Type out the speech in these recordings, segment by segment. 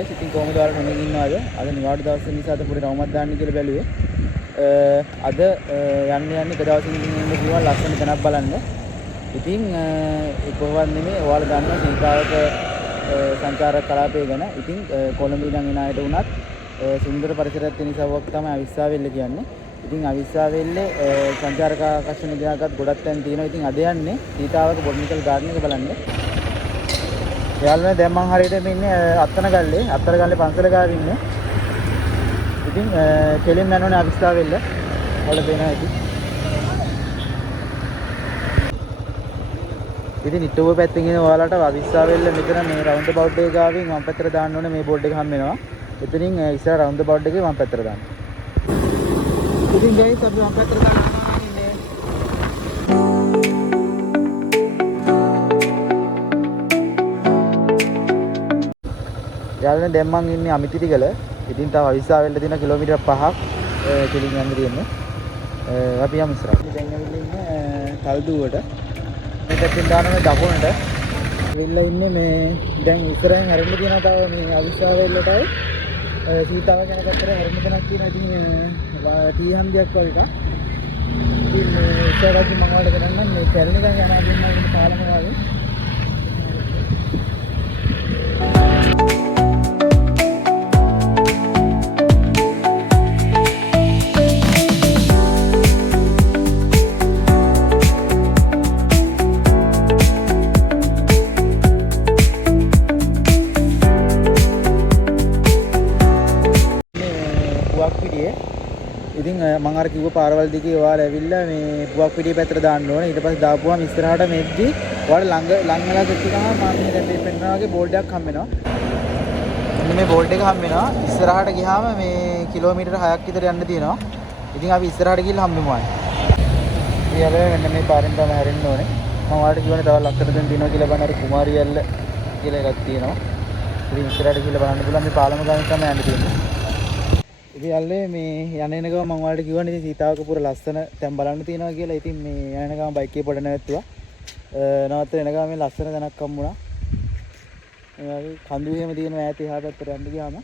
ඉතින් කොහොමද ඔයාලා නොමින් ඉන්නවද? අද නිවාඩු දවස් නිසා පොඩි රවුමක් දාන්න කියලා බැලුවේ. අද යන්න එක දවසකින් ඉන්න කිව්වා ලස්සන තැනක් බලන්න. ඉතින් කොහොමද නෙමෙයි ඔයාලා දන්නවා සීතාවක සංචාරක කලාපය ගැන. ඉතින් කොළඹ ඉඳන් එන අයට උනත් සුන්දර පරිසරයක් තියෙන නිසාවක් තමයි අවිස්සාවෙල්ල කියන්නේ. ඉතින් අවිස්සාවෙල්ලේ සංචාරක ආකර්ෂණ දිනාගත් ගොඩක් තැන් තියෙනවා. ඉතින් අද යන්නේ සීතාවක බොටනිකල් ගාඩන් එක බලන්න. යාළුවනේ දැන් මං හරියට මේ ඉන්නේ අත්තනගල්ලේ පන්සල ගාව ඉන්නේ. ඉතින් කෙලින් යනෝනේ අවිස්සාවෙල්ල. වල පේනවා ඉතින්. ඉතින් ඉටුව පැත්තෙන් ඉන්න ඔයාලට අවිස්සාවෙල්ල මෙතන මේ රවුන්ඩ් බවුට් එක ගාවින් වම් පැත්තට දාන්න ඕනේ මේ බෝඩ් එක හම් වෙනවා. එතනින් ඉස්සර රවුන්ඩ් බවුට් එකේ වම් පැත්තට දාන්න. ඉතින් ගයිස් අපි වම් පැත්තට දානවා ඉන්නේ. යාළුවනේ දැන් මං ඉන්නේ අමිතිරිගල. ඉතින් තව අවිස්සාවෙල්ල තියෙන කිලෝමීටර් 5ක් කෙලින් යන්න තියෙන්නේ. අපි යමු ඉස්සරහට. දැන් ඇවිල්ලා ඉන්නේ කල්දුවට. මේ පැත්තෙන් දානවා දකුණට. ඇවිල්ලා ඉන්නේ මේ දැන් ඉස්සරහින් හැරෙන්න තියෙනවා තව මේ අවිස්සාවෙල්ලටයි සීතාව යන පැත්තට හැරෙන්න තැනක් තියෙනවා. ඉතින් ටී හන්දියක් වගේ එකක්. ඉතින් මේ ඉස්සරහට මම ඔයාලට කරන්නම් මේ කැලණි ගඟ යන අදින්නාගේ පාලම වගේ. ඉතින් මම අර කිව්ව පාරවල් දිගේ ඔයාලා ඇවිල්ලා මේ පුවක් පිටිය පැත්තට දාන්න ඕනේ. ඊට පස්සේ දාපුවාම ඉස්සරහට මෙද්දි ඔයාලා ළඟ වෙලා දෙච්ච ගමන් මම මේ දැන් මේ පෙන්නනවා වගේ බෝඩ් එකක් හම් වෙනවා. මෙන්න මේ බෝඩ් එක හම් වෙනවා. ඉස්සරහට ගියාම මේ කිලෝමීටර් 6ක් විතර යන්න තියෙනවා. ඉතින් අපි ඉස්සරහට ගිහලා හම්බෙමු ආයි. ඉතින් අපි මෙන්න මේ පාරෙන් තමයි හැරෙන්න ඕනේ. මම ඔයාලට කියවනේ තව ලක්ෂණ දෙන්න දිනවා කියලා බලන්න අර කුමාරියල්ල කියලා එකක් තියෙනවා. ඉතින් ඉස්සරහට ගිහලා බලන්න පුළුවන් මේ පාලම ගාමින් තමයි යන්න තියෙන්නේ. ඉතින් යාළුවේ මේ යන එන ගම මම ඔයාලට කිව්වනේ ඉතින් සීතාවක පුර ලස්සන තැන් බලන්න තියෙනවා කියලා. ඉතින් මේ යන ගම බයික් එකේ පොඩ නැවතුවා. නවත්තලා එන ගම මේ ලස්සන තැනක් හම්බුණා. මේ වගේ කඳු එහෙම තියෙනවා ඈත එහා පැත්තට යන්න ගියාම.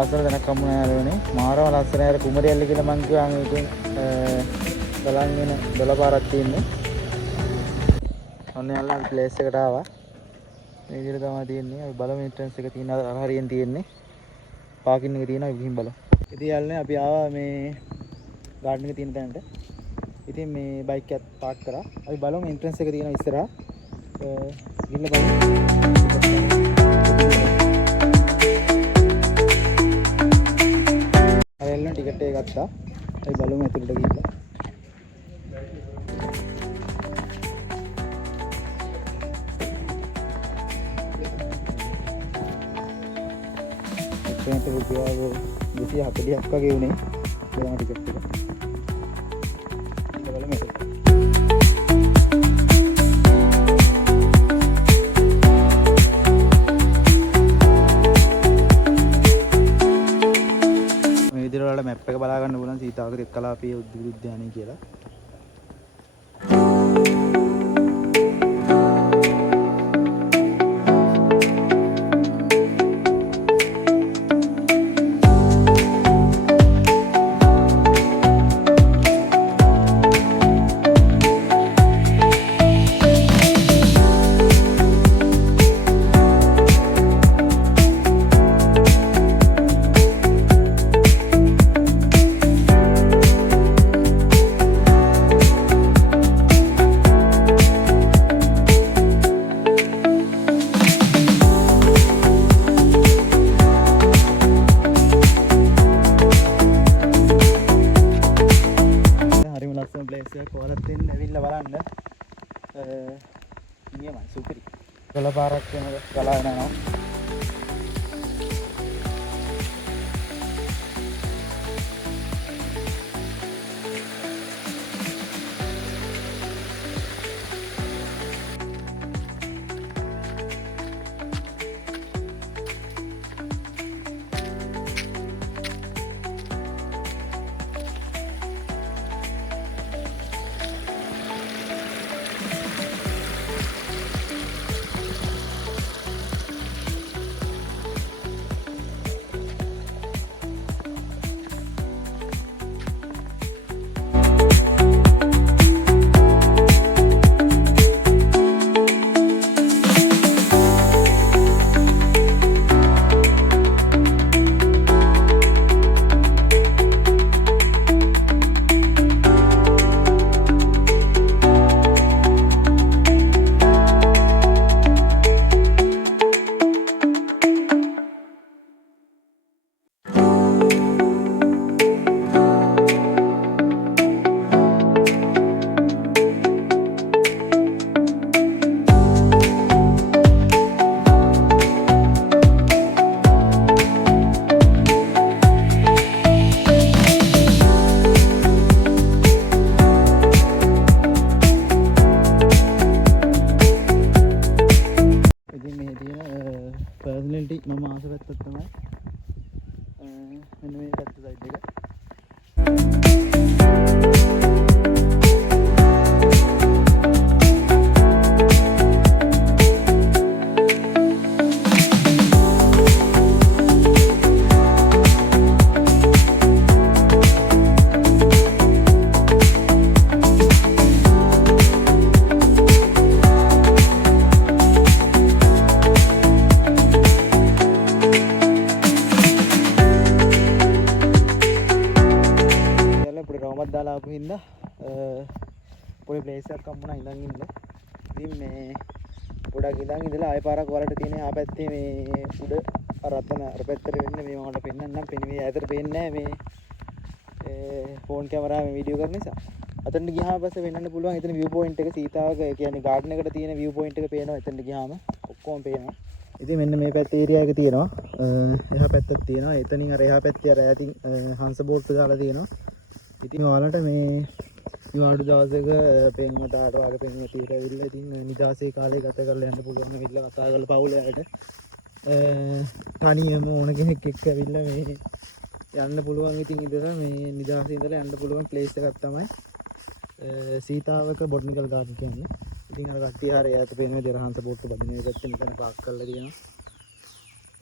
ලස්සන තැනක් හම්බුණා යාළුවනේ. මාරම ලස්සන අර කුමරියල්ල කියලා මං කිව්වා මේකෙන් බලන් වෙන 12 පාරක් තියෙන්නේ. ඔන්න යාළුවා ප්ලේස් එකට ආවා. මේ විදිහට තමයි තියෙන්නේ. අපි බලමු එන්ට්‍රන්ස් එක තියෙන අර හරියෙන් තියෙන්නේ. පාකින් එක තියෙනවා අපි ගිහින් බලමු. ඉතින් යාළුවනේ අපි ආවා මේ ගාඩන් එක තියෙන තැනට. ඉතින් මේ බයික් එකත් පාක් කරා. අපි බලමු එන්ට්‍රන්ස් එක තියෙනවා ඉස්සරහා. ගිහින් බලමු. ටිකට් එක ගත්තා. අපි බලමු ඇතුළට ගිහිල්ලා. එතනට රුපියල් 240ක් වගේ උනේ. බලමු ටිකට් එක. බලමු ඇතුළට. මැප් එක බලා ගන්න පුළුවන් සීතාවක එක්කලාපීය උද්ভিদ උද්‍යානය කියලා. කොහොලත් ඉන්න ඇවිල්ලා බලන්න. නියමයි සුපිරි. ගල පාරක් වෙන ගලා යනවා. ඉතින් මේ තියෙන පර්සනැලිටි මම ආස පැත්තක් තමයි මෙන්න මේ පැත්ත සයිඩ් එක. දාලා ආපු හින්දා පොඩි ප්ලේස් එකක් හම්බුණා ඉඳන් ඉන්න. ඉතින් මේ පොඩක් ඉඳන් ඉඳලා ආයෙ පාරක් වලට තියෙන ආ පැත්තේ මේ උඩ රතන අර පැත්තට වෙන්න මේ මම ඔයාලට පෙන්නන්නම්. මේ ඈතට පේන්නේ නැහැ මේ ෆෝන් කැමරාවෙන් වීඩියෝ කරන නිසා. අතනට ගියාම පස්සේ වෙන්නන්න පුළුවන්. එතන view point එක සීතාවක කියන්නේ garden එකට තියෙන view point එක පේනවා. එතනට ගියාම ඔක්කොම පේනවා. ඉතින් මෙන්න මේ පැත්තේ ඒරියා එක තියෙනවා. එහා පැත්තක් තියෙනවා. එතනින් අර එහා පැත්තේ අර ඈතින් හංස බෝට්ටු දාලා තියෙනවා. ඉතින් ඔයාලට මේ නිවාඩු දවසක පෙන්වතාවට වගේ පෙන්වතියට ඇවිල්ලා ඉතින් නිදාසේ කාලේ ගත කරලා යන්න පුළුවන් වෙilla කතා කරලා පවුලයට තනියම ඕන කෙනෙක් එක්ක ඇවිල්ලා මේ යන්න පුළුවන්. ඉතින් ඉඳලා මේ නිදාසේ ඉඳලා යන්න පුළුවන් ප්ලේස් එකක් තමයි සීතාවක බොටනිකල් ගාඩන් කියන්නේ. ඉතින් අර කට්ටිය හරිය ඈත පේන දෙරහන්ස බෝට්ටු බදින මේ පැත්තේ මෙතන පාක් කරලා තියෙනවා.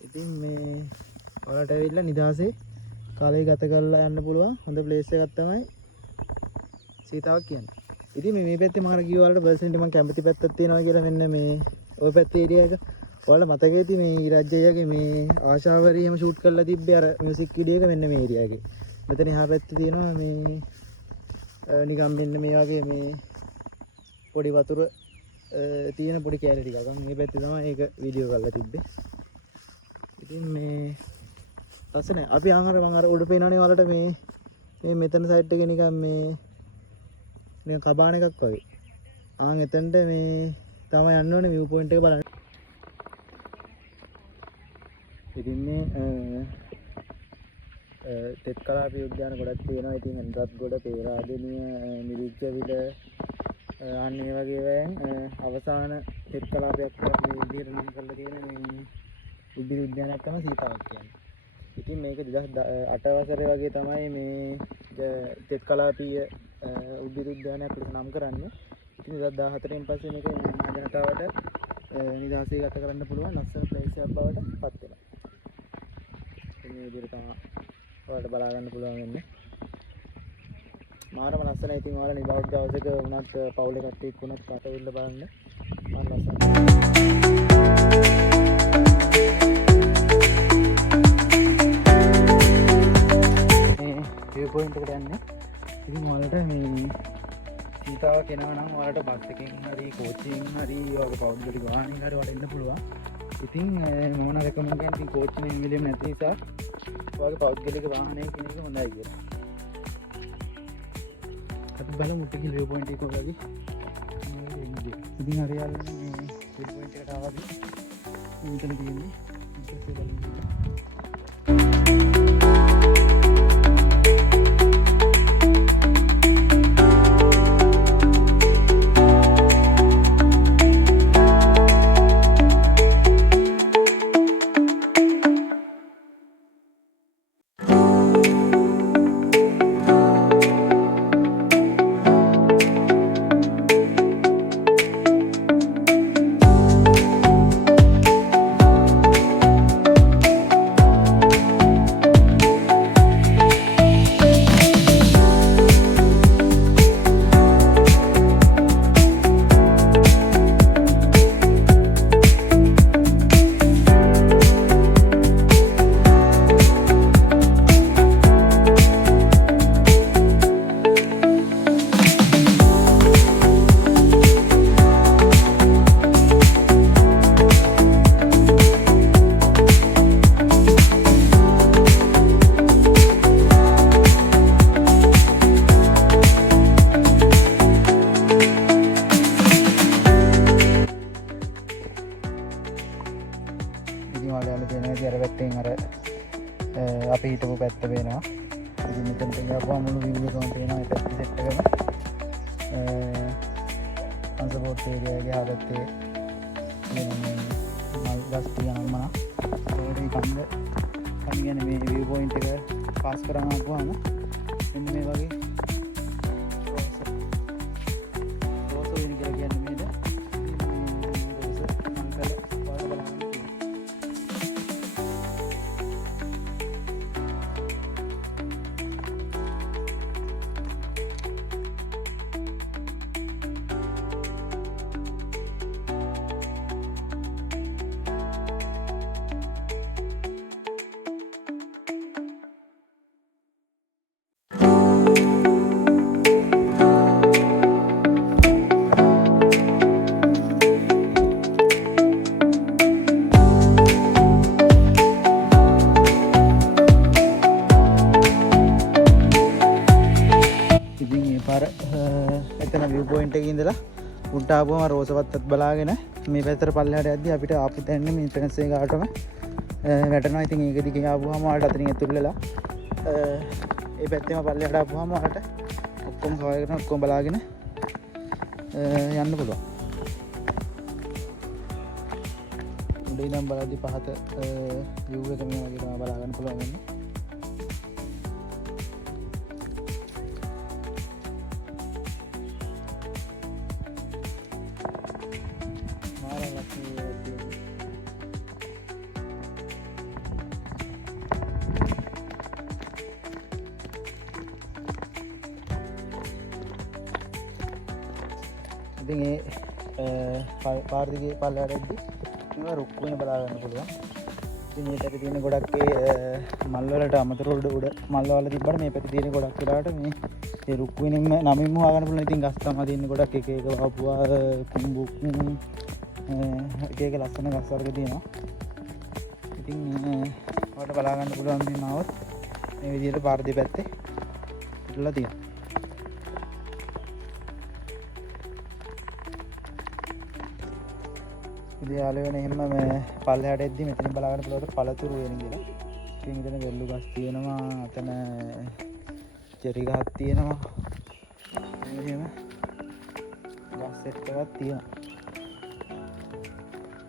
ඉතින් මේ ඔයාලට ඇවිල්ලා නිදාසේ කාලේ ගත කරලා යන්න පුළුවන් හොඳ ප්ලේස් එකක් තමයි සීතාවක් කියන්නේ. ඉතින් මේ පැත්තේ මම කිව්ව වලට පර්සනලි මම කැමති පැත්තක් තියෙනවා කියලා මෙන්න මේ ওই පැත්තේ ඒරියා එක. ඔයාලා මතක ඇති මේ ඉරජ්ජයගේ මේ ආශාවරි එහෙම ෂූට් කරලා තිබ්බේ අර මියුසික් වීඩියෝ එක මෙන්න මේ ඒරියා එකේ. මෙතන එහා පැත්තේ තියෙනවා මේ නිකම් මෙන්න මේ වගේ මේ පොඩි වතුර තියෙන පොඩි කැලේ ටිකක්. මේ පැත්තේ තමයි ඒක වීඩියෝ කරලා තිබ්බේ. ඉතින් මේ ලස්සනයි. අපි අර උඩ පේනවනේ වලට මේ මෙතන සයිඩ් එකේ නිකන් මේ නිකන් කබාන එකක් වගේ. එතනට මේ තමයි යන්න ඕනේ view point එක බලන්න. ඉතින් මේ තෙත් කලාපී උද්‍යාන ගොඩක් තියෙනවා. ඉතින් හන්දත් ගොඩ, පේරාදෙනිය, මිරිච්චවිල අන්න ඒ වගේ වෑන් අවසාන තෙත් කලාපයක් මේ විදිහට නම් කරලා තියෙන මේ උද්භිද උද්‍යානයක් තමයි සීතාවක් කියන්නේ. ඉතින් මේක 2008 වසරේ වගේ තමයි මේ තෙත් කලාපීය උද්භිද උද්‍යානයක් ලෙස නම් කරන්නේ. ඉතින් 2014න් පස්සේ මේක මහ ජනතාවට නිදහසේ ගත කරන්න පුළුවන් ලස්සන ප්ලේස් එකක් බවට පත් වෙනවා. ඉතින් මේ විදිහට තමයි ඔයාලට බලා ගන්න පුළුවන් වෙන්නේ. මාරම ලස්සනයි. ඉතින් ඔයාලා නිදහස් දවසක වුණත් පවුලේ කට්ටියක් වුණත් රටවිල්ල බලන්න මාර ලස්සනයි. view point එකට යන්නේ. ඉතින් ඔයාලට මේ සීතාවක් එනවා නම් ඔයාලට බස් එකකින් හරි කෝච්චියෙන් හරි ඔයාලගේ පෞද්ගලික වාහනයෙන් හරි ඔයාලට එන්න පුළුවන්. ඉතින් මොන රෙකමන්ඩ් කරන්නේ ඉතින් කෝච්චි මේ මිලියම් නැති නිසා ඔයාලගේ පෞද්ගලික වාහනයෙන් කෙනෙක් හොඳයි කියලා. අපි බලමු ටික view point එක වගේ. ඉතින් හරියට මේ view point එකට ආවද මෙතන තියෙන්නේ. ඊට පස්සේ බලමු. අපි හිටපු පැත්ත පේනවා. ඉතින් මෙතනට ගියාම මුළු view එකම පේනවා. ඒ පැත්තේ සෙට් එකම අන්සපෝට් ඒරියා එකේ හැබැයි මේ ගස් තියෙනවා මම. ඒකට කන්ද කන් කියන්නේ මේ view point එක පාස් කරන ආපුවාම මෙන්න මේ වගේ රෝස වෙන කියලා කියන්නේ මේද. රෝස මල්කල වල බලන්න එතන view point එකේ ඉඳලා උඩට ආපුවම රෝසවත්තත් බලාගෙන මේ පැත්තට පල්ලෙහාට යද්දි අපිට ආපු තැන මේ එන්ට්‍රන්ස් එක ගාටම වැටෙනවා. ඉතින් ඒක දිගේ ආපුවම ඔයාලට අතනින් ඇතුල් වෙලා ඒ පැත්තේම පල්ලෙහාට ආපුවම ඔයාලට ඔක්කොම කවර් කරන ඔක්කොම බලාගෙන යන්න පුළුවන්. උඩ ඉඳන් බලද්දි පහත view එක මේ වගේ තමයි බලා ගන්න පුළුවන් වෙන්නේ. ඉතින් ඒ පාර දිගේ පල්ලෙහාට එද්දි මේවා රුක්ක වෙන බලා ගන්න පුළුවන්. ඉතින් මේ පැත්තේ තියෙන ගොඩක් මල් වලට අමතරව උඩ මල් වල තිබ්බට මේ පැත්තේ තියෙන ගොඩක් වෙලාවට මේ රුක්ක වෙනින්ම නමින්ම හොයා ගන්න පුළුවන්. ඉතින් ගස් තමයි තියෙන්නේ ගොඩක් එක එක වහපුවා කුඹුක් එක එක ලස්සන ගස් වර්ග තියෙනවා. ඉතින් ඔයාලට බලා ගන්න පුළුවන් මේ මාවත් මේ විදිහට පාර දෙපැත්තේ ඉట్లా තියෙනවා. යාළුවනේ එහෙම මේ පල්ලෙහාට එද්දි මෙතන බලා ගන්න පුළුවන් පළතුරු වෙන කියලා. ඉතින් මෙතන වෙල්ලු ගස් තියෙනවා, අතන චෙරි ගහක් තියෙනවා. එහෙම ගස් සෙට් එකක් තියෙනවා.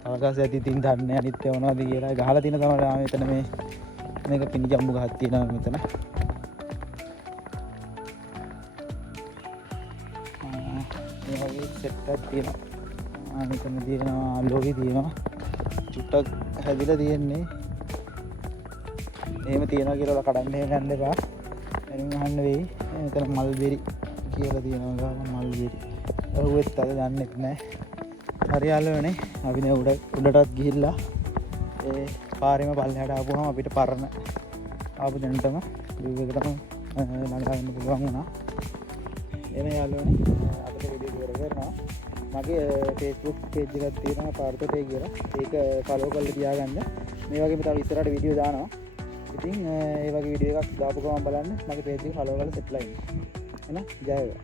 තව ගස් ඇති ඉතින් දන්නේ අනිත් ඒවා මොනවද කියලා. ගහලා තියෙන තමයි මෙතන මේක පිණි ජම්බු ගහක් තියෙනවා මෙතන. මේ වගේ සෙට් එකක් තියෙනවා. මෙතන තියෙනවා ලෝහි තියෙනවා. චුට්ටක් හැදිලා තියෙන්නේ. එහෙම තියනවා කියලා කඩන්න යන්න එපා. එනින් අහන්න වෙයි. මෙතන මල්බෙරි කියලා තියෙනවා ගාම මල්බෙරි. ඔහුවත් අද දන්නෙත් නැහැ. හරි යාළුවනේ අපි නේ උඩටත් ගිහිල්ලා ඒ පාරේම පල්ලෙහාට ආපුවම අපිට පරණ ආපු දැනටම view එකටම ළඟා වෙන්න පුළුවන් වුණා. එනේ යාළුවනේ අපිට වීඩියෝ ඉවර කරනවා. මගේ Facebook page එකක් තියෙනවා පාර්තොටේ කියලා. ඒක follow කරලා තියාගන්න. මේ වගේම තව ඉස්සරහට වීඩියෝ දානවා. ඉතින් ඒ වගේ වීඩියෝ එකක් දාපු ගමන් බලන්න මගේ page එක follow කරලා set ලා ඉන්න. එහෙනම් ජය වේවා.